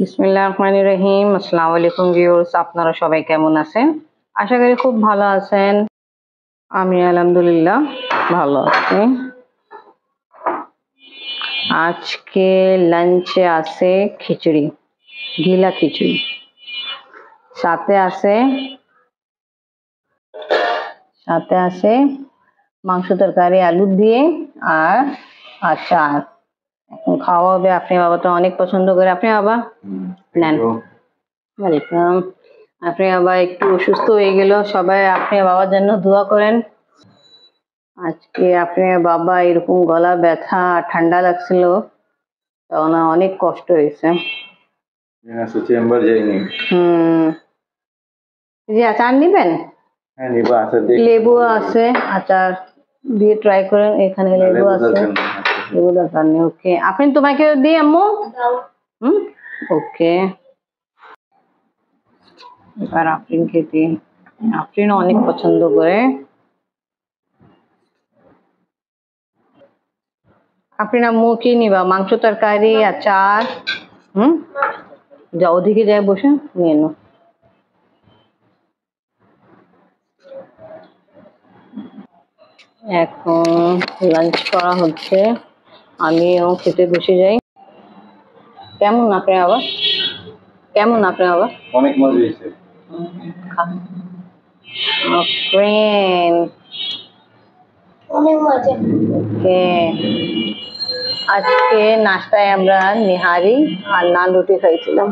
বিসমিল্লাহির রহমানির রহিম। আসসালামু আলাইকুম ভিউয়ার্স, আপনারা সবাই কেমন আছেন? আশা করি খুব ভালো আছেন। আমি আলহামদুলিল্লাহ ভালো আছি। আজকে লাঞ্চে আছে খিচুড়ি, গিলা খিচুড়ি, সাথে আছে মাংস তরকারি আলু দিয়ে আর আচার। এখন খাওয়া হবে। আপনি বাবা তো অনেক পছন্দ করে। আপনি বাবা নেন। ওয়েলকাম। আপনি বাবা একটু অসুস্থ হয়ে গেল, সবাই আপনি বাবার জন্য দোয়া করেন। আজকে আপনি বাবা এরকম গলা ব্যথা ঠান্ডা লাগছিল, তখন অনেক কষ্ট হয়েছে। চেম্বার যাইনি। জি, আচার নিবেন? হ্যাঁ নিব। আচার দিয়ে লেবু আছে, আচার দিয়ে ট্রাই করেন। এখানে লেবু আছে, লেবু দরকার নেই। ওকে, আপনি তোমাকে দিই আম্মু। ওকে, এবার আফরিনকে দিই। আফরিন অনেক পছন্দ করে। আফরিন আম্মু কি নিবা? মাংস তরকারি, আচার? যাও ওদিকে যায় বসে নিয়ে নো। এখন লাঞ্চ করা হচ্ছে, আমিও খেতে বসে যাই। কেমন আপনি আবার? কেমন আপনি আবার? অনেক মজা হয়েছে। অনেক মজা। ওকে, আজকে নাস্তায় আমরা নিহারি আর নান রুটি খাইছিলাম।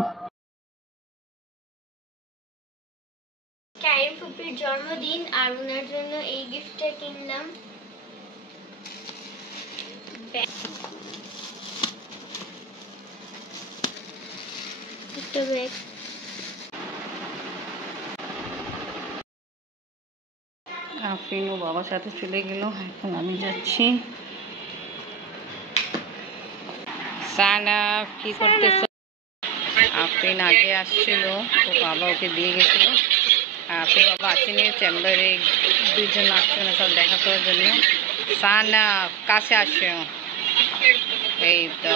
কারিম ফুপির জন্মদিন আর ওনার জন্য এই গিফটটা কিনলাম। আফরিন ও বাবার সাথে চলে গেল, এখন আমি যাচ্ছি। সানা কি করতেছ? আফরিন আগে আসছিল, ও বাবা ওকে দিয়ে গেছিল। আফরিন বাবা আসেনি, চেম্বারে দুইজন আসছে না সব দেখা করার জন্য। সানা কাছে আসে। এই তো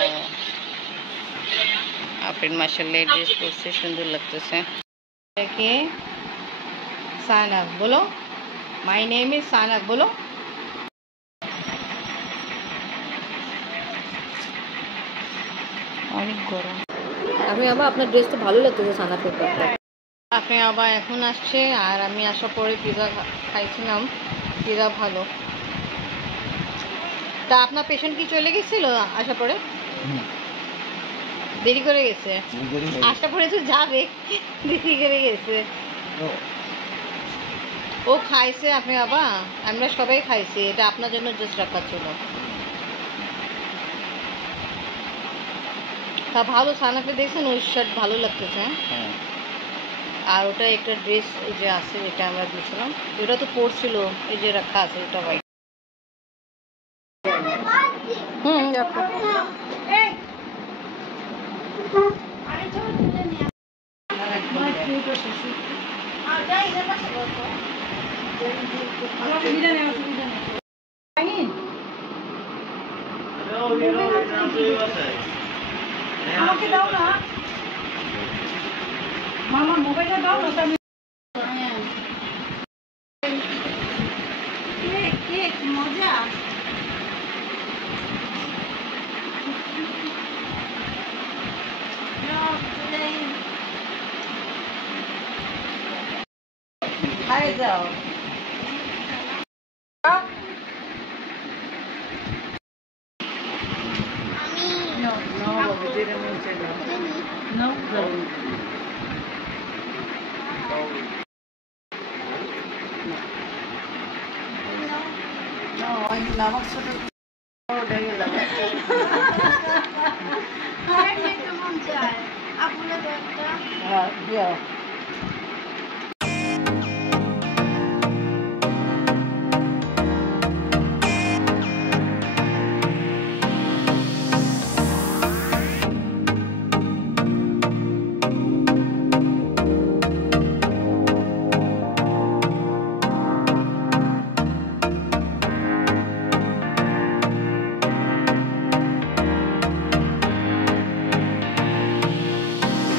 আফরিন মাশাআল্লাহ ড্রেস পরছে, সুন্দর লাগতেছে। কি সানা বলো? মাই নেম ইজ সানা বলো। অনেক গরম। আপনি আবার আপনার ড্রেস তো ভালো লাগতেছে সানা পেপার। আপনি আবার এখন আসছে, আর আমি আসার পরে পিজা খাইছিলাম। পিজা ভালো। তা আপনার পেশেন্ট কি চলে গেছিল আসার পরে? দেরি করে গেছে? আসার পরে তো যাবে, দেরি করে গেছে। ও খাইছে আপনি বাবা, আমরা সবাই খাইছি। এটা আপনার জন্য জাস্ট রাখা ছিল। তা ভালো, সানাকে দেখছেন ওই শার্ট ভালো লাগতেছে। আর ওটা একটা ড্রেস এই যে আছে, এটা আমরা দিয়েছিলাম, ওটা তো পরছিল, এই যে রাখা আছে ওটা ভাই। আমাকে দাও না মামা, মোবাইলটা দাও না। মজা। হাই যাও। No, we didn't need to. No, no. No, I'm not sure. Oh, there you go. Yeah.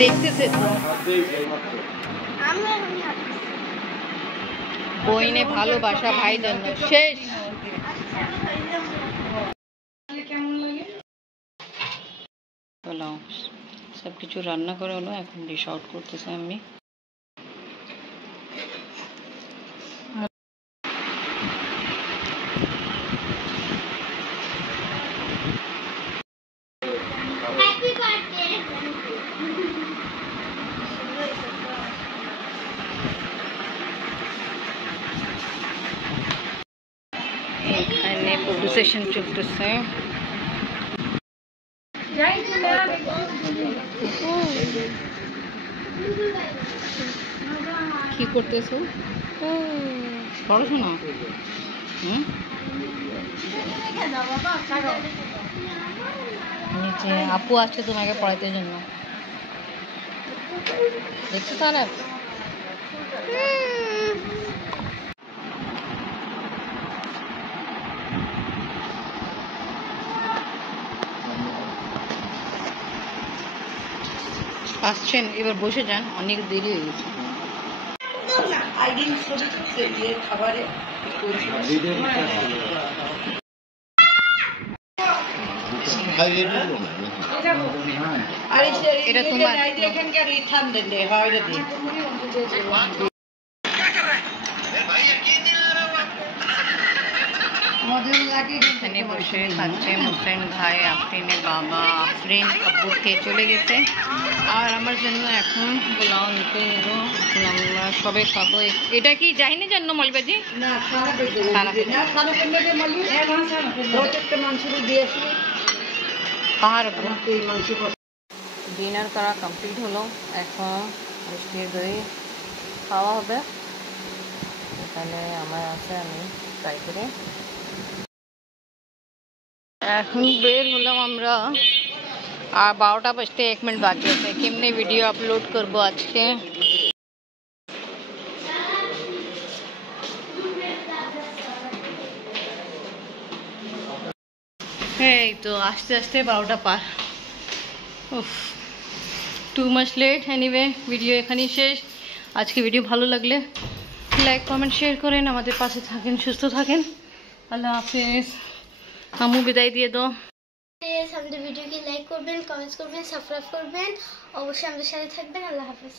দেখতেছে তো বইনে ভালোবাসা ভাই জন্য শেষ। সবকিছু রান্না করে হলো, এখন ডিশ আউট করতেছে আমি। Happy birthday. এখানে ফটো সেশন চলতেছে। কি করতেছো? পড়াশোনা? নিচে আপু আসছে তোমাকে পড়াতে জন্য, দেখছো তা না? আসছেন, এবার বসে যান, অনেক দেরি হয়ে গেছে। এটা তোমার এখানে বসে খাচ্ছে মুসলিম ভাই, আফরিনের বাবা, আফরিন আব্বু খেয়ে চলে গেছে, আর আমার জন্য এখন পোলাও নিতে এলো। আমরা সবে খাবো। এটা কি যাইনি জন্য মলবাজি ডিনার করা কমপ্লিট হলো, এখন মিষ্টির দই খাওয়া হবে। এখানে আমার আছে, আমি ট্রাই করে এখন বের হলাম আমরা। আর 12টা বাজতে 1 মিনিট বাকি আছে। কেমনে ভিডিও আপলোড করবো আজকে? এই তো আস্তে আস্তে 12টা পার। Too much late. Anyway video এখানেই শেষ। আজকে ভিডিও ভালো লাগলে লাইক কমেন্ট শেয়ার করেন, আমাদের পাশে থাকেন, সুস্থ থাকেন। আল্লাহ হাফেজ। আমু বিদায় দিয়ে দাও। আমাদের ভিডিওকে লাইক করবেন, কমেন্টস করবেন, সাবস্ক্রাইব করবেন, অবশ্যই আমাদের সাথে থাকবেন। আল্লাহ হাফেজ।